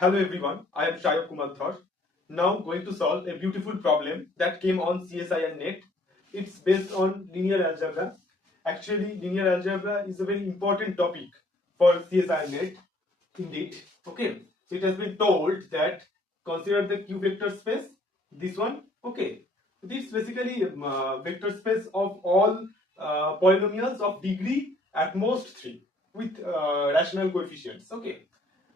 Hello everyone, I am Shayok Kumar Dhar. Now going to solve a beautiful problem that came on CSIR net. It's based on linear algebra. Actually, linear algebra is a very important topic for CSIR net. Indeed, okay. So it has been told that consider the Q vector space. This one, okay. This basically vector space of all polynomials of degree at most 3 with rational coefficients. Okay.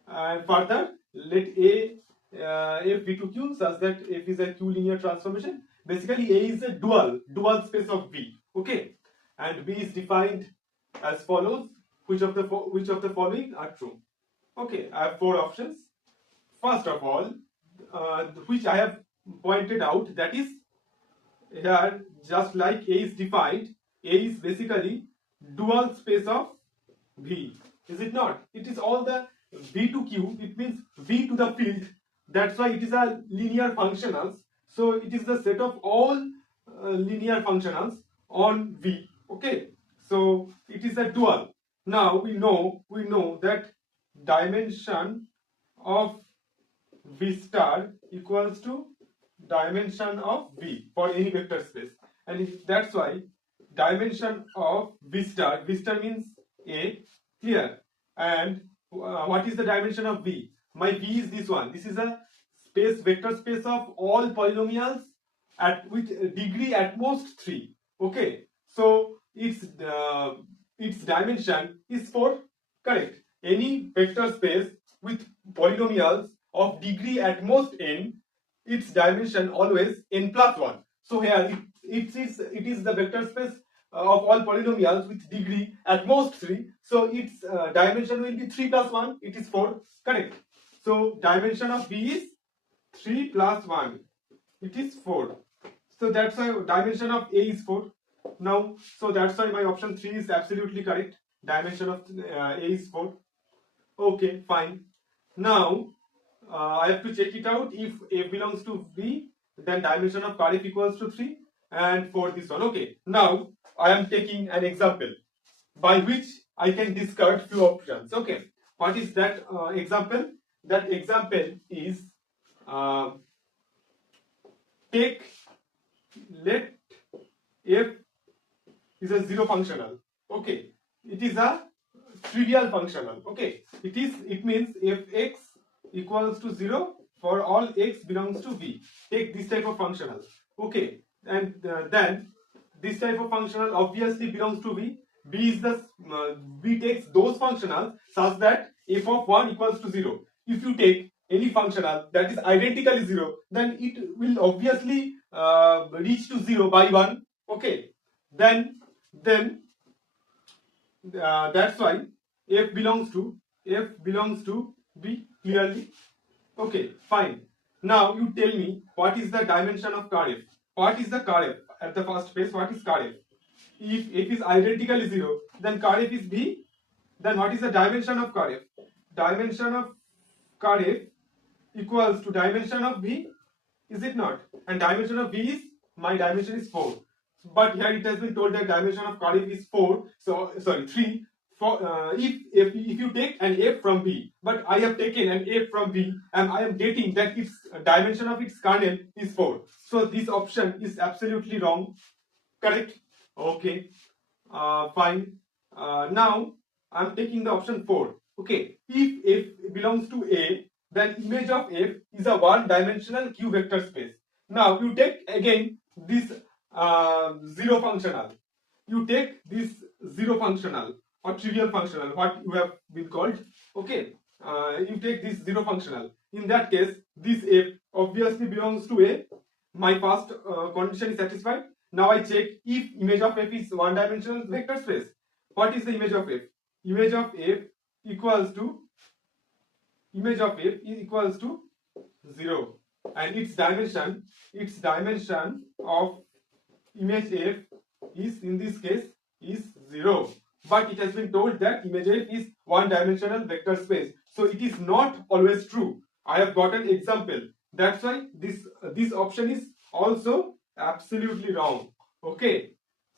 And further, let f be to Q such that f is a Q linear transformation. Basically, A is a dual space of V. Okay, and B is defined as follows. Which of the following are true? Okay, I have 4 options. First of all, which I have pointed out, that is here, just like A is defined, A is basically dual space of V. Is it not? It is all the V to Q. It means V to the field. That's why it is a linear functionals. So it is the set of all linear functionals on V. Okay. So it is a dual. Now we know that dimension of V star equals to dimension of V for any vector space, and that's why dimension of V star means A, clear. And what is the dimension of V? My V is this one. This is a vector space of all polynomials with degree at most 3. Okay, so its dimension is 4. Correct. Any vector space with polynomials of degree at most n, its dimension always n plus 1. So here it is the vector space of all polynomials with degree at most 3. So its dimension will be 3 plus 1. It is 4. Correct. So dimension of V is 3 plus 1. It is 4. So that's why dimension of A is 4. Now, so that's why my option 3 is absolutely correct. Dimension of A is 4. Okay, fine. Now, I have to check it out. If A belongs to V, then dimension of car F equals to 3, and for this one. Okay, now I am taking an example by which I can discard few options. Okay, what is that example? That example is let f is a zero functional. Okay, it is a trivial functional. Okay, it means f(x) equals to 0 for all x belongs to V. Take this type of functional. Okay, and then this type of functional obviously belongs to V. V takes those functionals such that f of 1 equals to 0. If you take any functional that is identically 0, then it will obviously reach to 0 by 1. Okay, then that's why f belongs to V clearly. Okay, fine. Now you tell me what is the dimension of car F. What is the car F at the first place? What is car F? If f is identically 0, then car F is V. Then what is the dimension of car F? Dimension of car F equals to dimension of V. Is it not? And dimension of V is, my dimension is 4. But here it has been told that dimension of car F is 4. So sorry, 3. For if you take an f from V, but I have taken an f from V and I am getting that its dimension of its kernel is 4. So this option is absolutely wrong. Correct? Okay. Fine. Now I am taking the option 4. Okay. If f belongs to A, then image of f is a one-dimensional Q vector space. Now you take again this zero functional. You take this zero functional or trivial functional, what you have been called. Okay, you take this zero functional. In that case, this f obviously belongs to A. My first condition is satisfied. Now I check if image of f is one-dimensional vector space. What is the image of f? Image of f equals to 0, and its dimension of image f is, in this case, is 0. But it has been told that image f is one-dimensional vector space, so it is not always true. I have got an example. That's why this option is also absolutely wrong. Okay,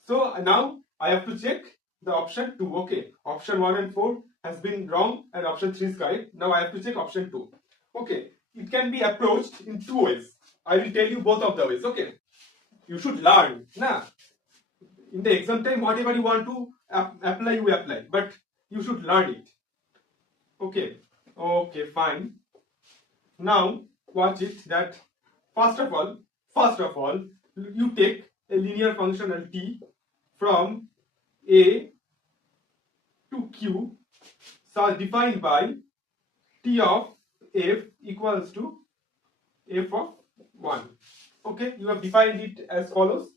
so now I have to check the option 2. Okay, option 1 and 4 has been wrong and option 3 is correct. Now I have to check option 2. Okay, it can be approached in two ways. I will tell you both of the ways. Okay, you should learn. Nah, in the exam time, whatever you want to apply, you apply, but you should learn it. Okay, okay, fine. Now watch it that first of all, you take a linear functional t from a to q, so defined by t of f equals to f of 1. Okay, you have defined it as follows.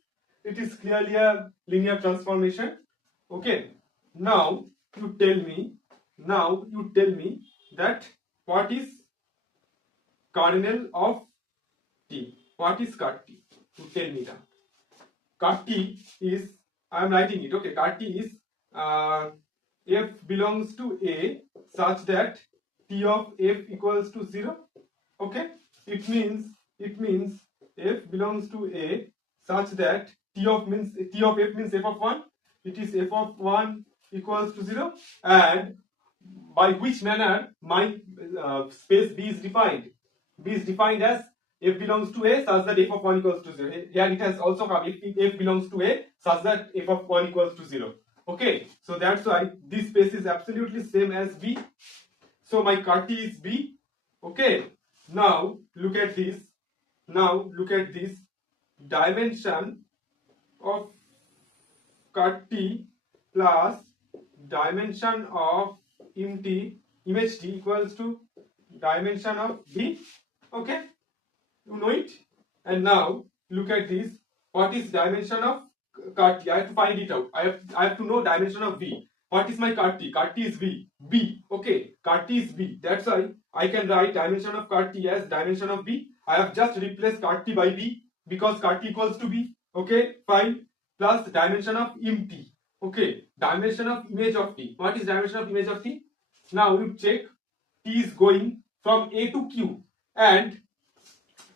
It is clearly a linear transformation. Okay, now you tell me, that what is kernel of t? What is ker t? You tell me that. Ker t is, I am writing it. Okay, ker t is f belongs to a such that t of f equals to 0. Okay, it means f belongs to a such that t of f means f of 1. It is f of 1 equals to 0, and by which manner my space b is defined. B is defined as f belongs to a such that f of 1 equals to 0. Here it has also come if f belongs to a such that f of 1 equals to 0. Okay, so that's why this space is absolutely same as b. So my ker t is b. Okay, now look at this. Dimension of ker t plus dimension of image t equals to dimension of v. Okay, you know it. And now look at this. What is dimension of ker t? I have to find it out. I have to know dimension of v. What is my ker t? Ker t is v. B. Okay, ker t is b. That's why I can write dimension of ker t as dimension of b. I have just replaced ker t by b because ker t equals to b. Okay, fine. Plus dimension of im t. Okay, dimension of image of t. What is dimension of image of t? Now you check. T is going from a to q, and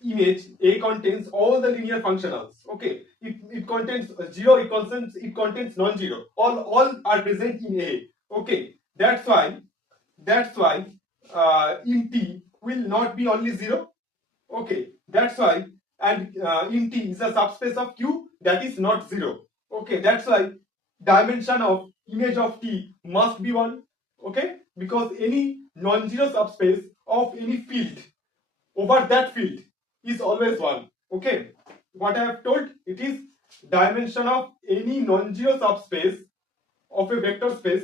image a contains all the linear functionals. Okay, it contains 0, it contains non-zero, all are present in a. Okay, that's why in t will not be only 0. Okay, that's why, and in t is a subspace of q that is not 0. Okay, that's why dimension of image of t must be 1. Okay, because any non-zero subspace of any field over that field is always 1. Okay, what I have told, it is dimension of any non-zero subspace of a vector space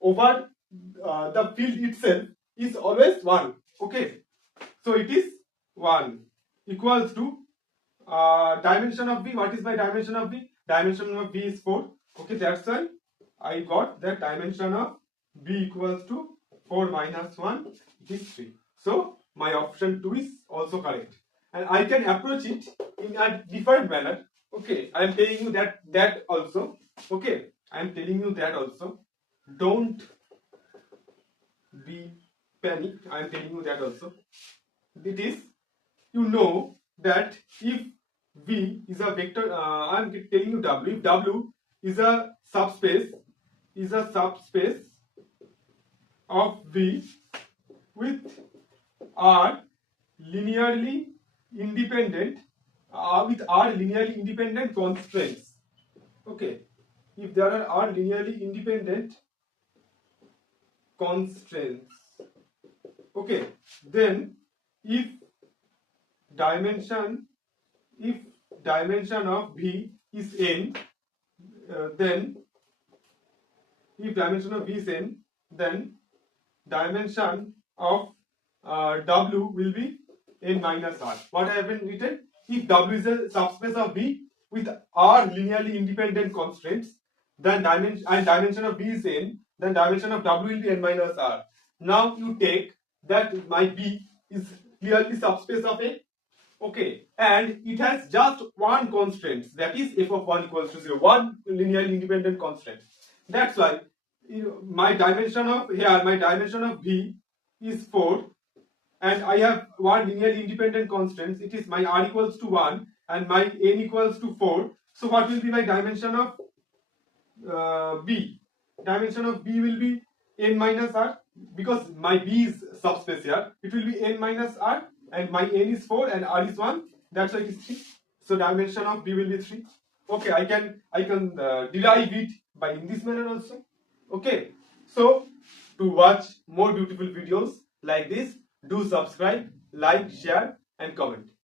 over the field itself is always 1. Okay, so it is 1 equals to dimension of v. What is my dimension of v? Dimension of v is 4. Okay, that's why I got that dimension of b equals to 4 minus 1, it is 3. So my option 2 is also correct, and I can approach it in a different manner. Okay, I am telling you that also. Okay, I am telling you that also. Don't be panicked. I am telling you that also. It is, you know that if v is a vector, I am telling you w. If w is a subspace of v with r linearly independent constraints. Okay, if there are r linearly independent constraints, okay, then if dimension of v is n, then if dimension of v is n, then dimension of w will be n minus r. What I have been written? If w is a subspace of v with r linearly independent constraints, then dimension of v is n, then dimension of w will be n minus r. Now you take that my b is clearly subspace of a. Okay, and it has just one constraint, that is f of 1 equals to 0, one linearly independent constraint. That's why my dimension of v is 4, and I have one linearly independent constraint. It is my r equals to 1 and my n equals to 4. So what will be my dimension of b? Dimension of b will be n minus r. because my B is subspace here, it will be n minus r, and my n is 4 and r is 1. That's why it is 3. So dimension of B will be 3. Okay, I can derive it by in this manner also. Okay, so to watch more beautiful videos like this, do subscribe, like, share, and comment.